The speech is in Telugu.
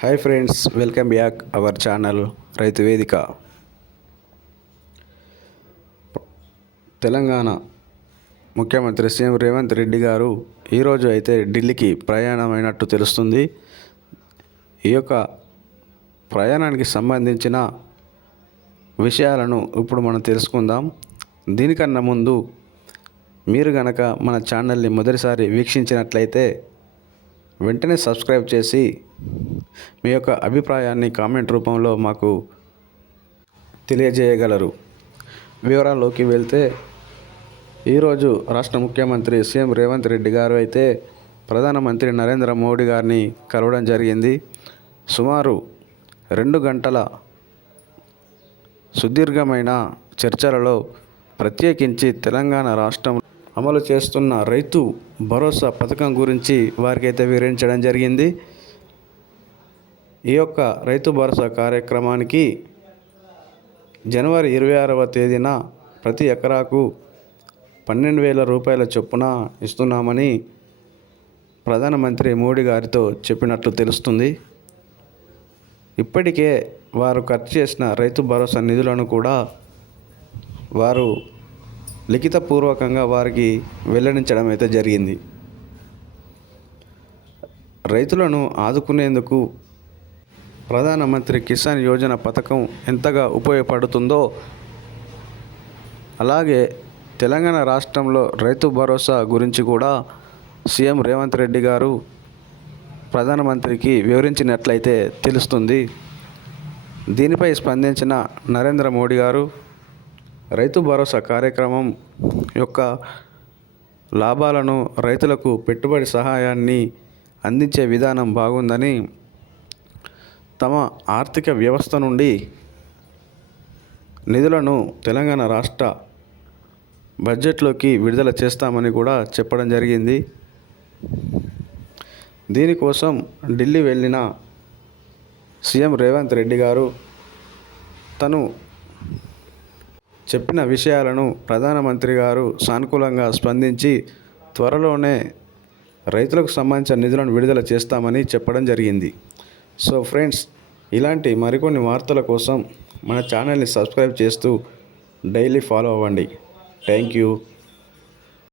Hi friends welcome back our channel Rythu Vedika Telangana ముఖ్యమంత్రి సీఎం రేవంత్ రెడ్డి గారు ఈరోజు అయితే ఢిల్లీకి ప్రయాణమైనట్టు తెలుస్తుంది. ఈ యొక్క ప్రయాణానికి సంబంధించిన విషయాలను ఇప్పుడు మనం తెలుసుకుందాం. దీనికన్నా ముందు మీరు గనక మన ఛానల్ని మొదటిసారి వీక్షించినట్లయితే వెంటనే సబ్స్క్రైబ్ చేసి మీ యొక్క అభిప్రాయాన్ని కామెంట్ రూపంలో మాకు తెలియజేయగలరు. వివరాల్లోకి వెళ్తే ఈరోజు రాష్ట్ర ముఖ్యమంత్రి సీఎం రేవంత్ రెడ్డి గారు అయితే ప్రధానమంత్రి నరేంద్ర మోడీ గారిని కలవడం జరిగింది. సుమారు రెండు గంటల సుదీర్ఘమైన చర్చలలో ప్రత్యేకించి తెలంగాణ రాష్ట్రం అమలు చేస్తున్న రైతు భరోసా పథకం గురించి వారికైతే వివరించడం జరిగింది. ఈ యొక్క రైతు భరోసా కార్యక్రమానికి జనవరి ఇరవై ఆరవ తేదీన ప్రతి ఎకరాకు పన్నెండు వేల రూపాయల చొప్పున ఇస్తున్నామని ప్రధానమంత్రి మోడీ గారితో చెప్పినట్లు తెలుస్తుంది. ఇప్పటికే వారు ఖర్చు చేసిన రైతు భరోసా నిధులను కూడా వారు లిఖితపూర్వకంగా వారికి వెల్లడించడం అయితే జరిగింది. రైతులను ఆదుకునేందుకు ప్రధానమంత్రి కిసాన్ యోజన పథకం ఎంతగా ఉపయోగపడుతుందో అలాగే తెలంగాణ రాష్ట్రంలో రైతు భరోసా గురించి కూడా సీఎం రేవంత్ రెడ్డి గారు ప్రధానమంత్రికి వివరించినట్లయితే తెలుస్తుంది. దీనిపై స్పందించిన నరేంద్ర మోడీ గారు రైతు భరోసా కార్యక్రమం యొక్క లాభాలను రైతులకు పెట్టుబడి సహాయాన్ని అందించే విధానం బాగుందని తమ ఆర్థిక వ్యవస్థ నుండి నిధులను తెలంగాణ రాష్ట్ర బడ్జెట్లోకి విడుదల చేస్తామని కూడా చెప్పడం జరిగింది. దీనికోసం ఢిల్లీ వెళ్ళిన సీఎం రేవంత్ రెడ్డి గారు తను చెప్పిన విషయాలను ప్రధానమంత్రి గారు సానుకూలంగా స్పందించి త్వరలోనే రైతులకు సంబంధించిన నిధులను విడుదల చేస్తామని చెప్పడం జరిగింది. సో ఫ్రెండ్స్ ఇలాంటి మరికొన్ని వార్తల కోసం మన ఛానల్ని సబ్స్క్రైబ్ చేస్తూ డైలీ ఫాలో అవ్వండి. Thank you.